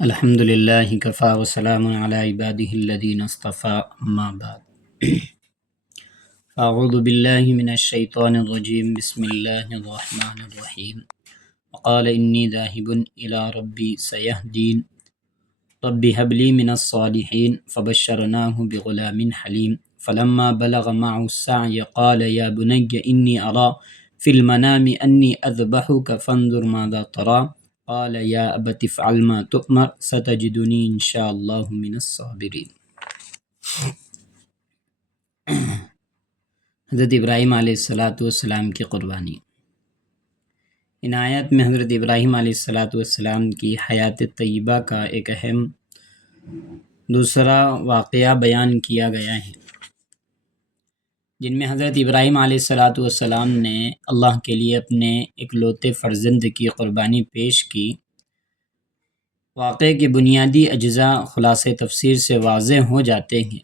الحمد للہ کفا وسلام علی عباده الذین اصطفى اما بعد اعوذ باللہ من الشیطان الرجیم بسم اللہ الرحمن الرحیم وقال انی ذاہب الی ربی سیہدین رب هب لی من الصالحین فبشرناہ بغلام حلیم فلما بلغ معه السعی قال یا بنی انی ارى فی المنام انی اذبحک فانظر ماذا ترى قال یا ابت افعل ما تؤمر ستجدنی انشاء اللہ من الصابرین۔ حضرت ابراہیم علیہ السلام کی قربانی۔ ان آیات میں حضرت ابراہیم علیہ السلام کی حیات طیبہ کا ایک اہم دوسرا واقعہ بیان کیا گیا ہے، جن میں حضرت ابراہیم علیہ السلام نے اللہ کے لیے اپنے اکلوتے فرزند کی قربانی پیش کی۔ واقعے کے بنیادی اجزاء خلاصے تفسیر سے واضح ہو جاتے ہیں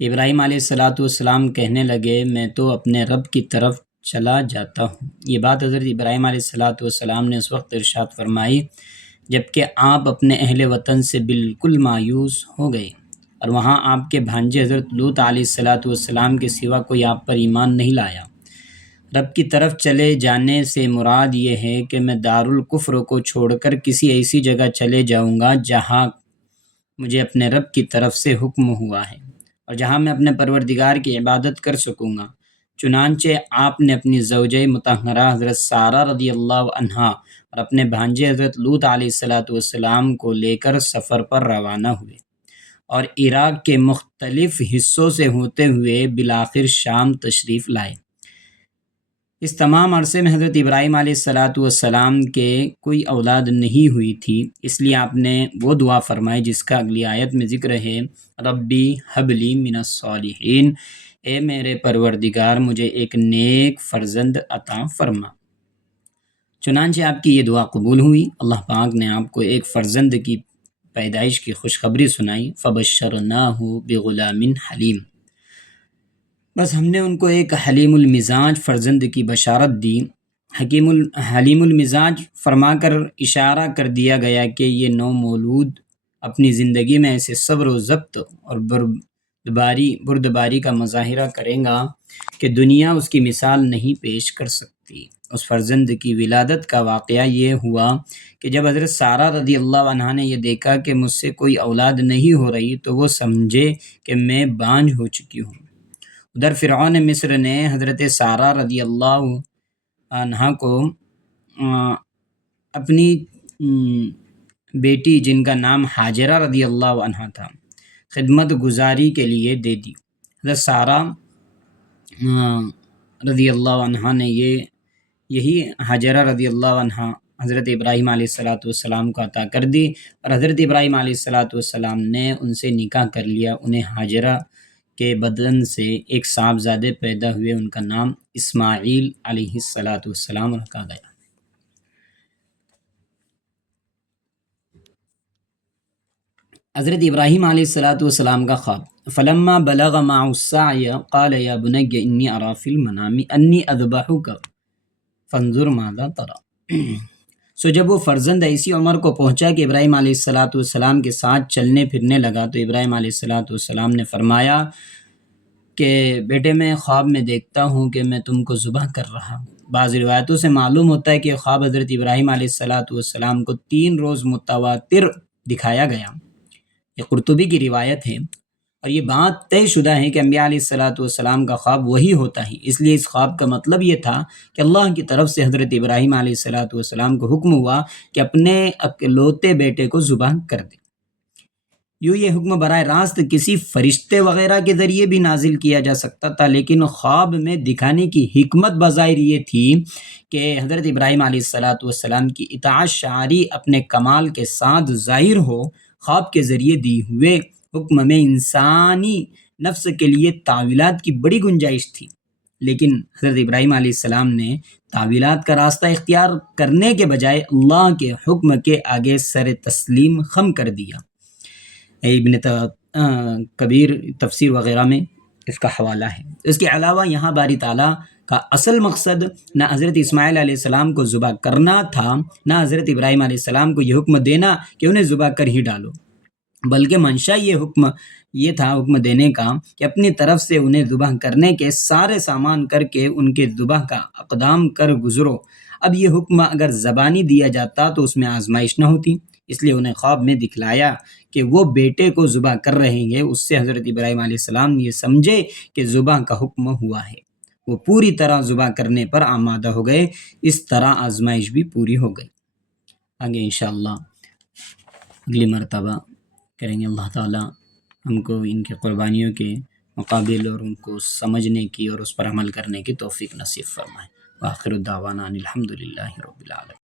کہ ابراہیم علیہ السلام کہنے لگے میں تو اپنے رب کی طرف چلا جاتا ہوں۔ یہ بات حضرت ابراہیم علیہ السلام نے اس وقت ارشاد فرمائی جبکہ آپ اپنے اہل وطن سے بالکل مایوس ہو گئے، اور وہاں آپ کے بھانجے حضرت لوط علیہ السلام کے سوا کوئی آپ پر ایمان نہیں لایا۔ رب کی طرف چلے جانے سے مراد یہ ہے کہ میں دارالکفر کو چھوڑ کر کسی ایسی جگہ چلے جاؤں گا جہاں مجھے اپنے رب کی طرف سے حکم ہوا ہے اور جہاں میں اپنے پروردگار کی عبادت کر سکوں گا۔ چنانچہ آپ نے اپنی زوجہ مطہرہ حضرت سارہ رضی اللہ عنہا اور اپنے بھانجے حضرت لوط علیہ السلام کو لے کر سفر پر روانہ ہوئے اور عراق کے مختلف حصوں سے ہوتے ہوئے بالآخر شام تشریف لائے۔ اس تمام عرصے میں حضرت ابراہیم علیہ السلام کے کوئی اولاد نہیں ہوئی تھی، اس لیے آپ نے وہ دعا فرمائی جس کا اگلی آیت میں ذکر ہے، ربی حب لی من الصالحین، اے میرے پروردگار مجھے ایک نیک فرزند عطا فرما۔ چنانچہ آپ کی یہ دعا قبول ہوئی، اللہ پاک نے آپ کو ایک فرزند کی پیدائش کی خوشخبری سنائی، فبشرناہ بغلام حلیم، بس ہم نے ان کو ایک حلیم المزاج فرزند کی بشارت دی۔ حلیم المزاج فرما کر اشارہ کر دیا گیا کہ یہ نو مولود اپنی زندگی میں ایسے صبر و ضبط اور بردباری کا مظاہرہ کرے گا کہ دنیا اس کی مثال نہیں پیش کر سکتی۔ اس فرزند کی ولادت کا واقعہ یہ ہوا کہ جب حضرت سارہ رضی اللہ عنہا نے یہ دیکھا کہ مجھ سے کوئی اولاد نہیں ہو رہی تو وہ سمجھے کہ میں بانجھ ہو چکی ہوں۔ ادھر فرعون مصر نے حضرت سارہ رضی اللہ عنہا کو اپنی بیٹی جن کا نام ہاجرہ رضی اللہ عنہا تھا خدمت گزاری کے لیے دے دی۔ حضرت سارہ رضی اللہ عنہا نے یہی ہاجرہ رضی اللہ عنہا حضرت ابراہیم علیہ السلام کو عطا کر دی، اور حضرت ابراہیم علیہ السلام نے ان سے نکاح کر لیا۔ انہیں ہاجرہ کے بدن سے ایک صاحبزادے پیدا ہوئے، ان کا نام اسماعیل علیہ السلام رکھا گیا۔ حضرت ابراہیم علیہ السلام کا خواب، فلما بلغ معه السعی قال یا بنی انی اری فی المنام انی اذبحک فانظر ماذا تری۔ سو جب وہ فرزند ایسی عمر کو پہنچا کہ ابراہیم علیہ السلام کے ساتھ چلنے پھرنے لگا تو ابراہیم علیہ السلام نے فرمایا کہ بیٹے میں خواب میں دیکھتا ہوں کہ میں تم کو ذبح کر رہا ہوں۔ بعض روایتوں سے معلوم ہوتا ہے کہ خواب حضرت ابراہیم علیہ السلام کو 3 روز متواتر دکھایا گیا، یہ قرطبی کی روایت ہے، اور یہ بات طے شدہ ہے کہ انبیاء علیہ السلام کا خواب وہی ہوتا ہے۔ اس لیے اس خواب کا مطلب یہ تھا کہ اللہ کی طرف سے حضرت ابراہیم علیہ السلام کو حکم ہوا کہ اپنے اکلوتے بیٹے کو ذبح کر دے۔ یوں یہ حکم براہ راست کسی فرشتے وغیرہ کے ذریعے بھی نازل کیا جا سکتا تھا، لیکن خواب میں دکھانے کی حکمت بظاہر یہ تھی کہ حضرت ابراہیم علیہ السلام کی اطاعت شعاری اپنے کمال کے ساتھ ظاہر ہو۔ خواب کے ذریعے دی ہوئے حکم میں انسانی نفس کے لیے تعویلات کی بڑی گنجائش تھی، لیکن حضرت ابراہیم علیہ السلام نے تعویلات کا راستہ اختیار کرنے کے بجائے اللہ کے حکم کے آگے سر تسلیم خم کر دیا۔ ابن کبیر تفسیر وغیرہ میں اس کا حوالہ ہے۔ اس کے علاوہ یہاں باری تعالیٰ کا اصل مقصد نہ حضرت اسماعیل علیہ السلام کو ذبح کرنا تھا، نہ حضرت ابراہیم علیہ السلام کو یہ حکم دینا کہ انہیں ذبح کر ہی ڈالو، بلکہ منشا یہ تھا حکم دینے کا کہ اپنی طرف سے انہیں ذبح کرنے کے سارے سامان کر کے ان کے ذبح کا اقدام کر گزرو۔ اب یہ حکم اگر زبانی دیا جاتا تو اس میں آزمائش نہ ہوتی، اس لیے انہیں خواب میں دکھلایا کہ وہ بیٹے کو ذبح کر رہے ہیں۔ اس سے حضرت ابراہیم علیہ السلام یہ سمجھے کہ ذبح کا حکم ہوا ہے، وہ پوری طرح ذبح کرنے پر آمادہ ہو گئے۔ اس طرح آزمائش بھی پوری ہو گئی۔ آگے انشاءاللہ اگلی مرتبہ کریں گے۔ اللہ تعالیٰ ہم کو ان کے قربانیوں کے مقابل اور ان کو سمجھنے کی اور اس پر عمل کرنے کی توفیق نصیب فرمائے۔ وآخر الدعوانا ان الحمد للہ رب العالمین۔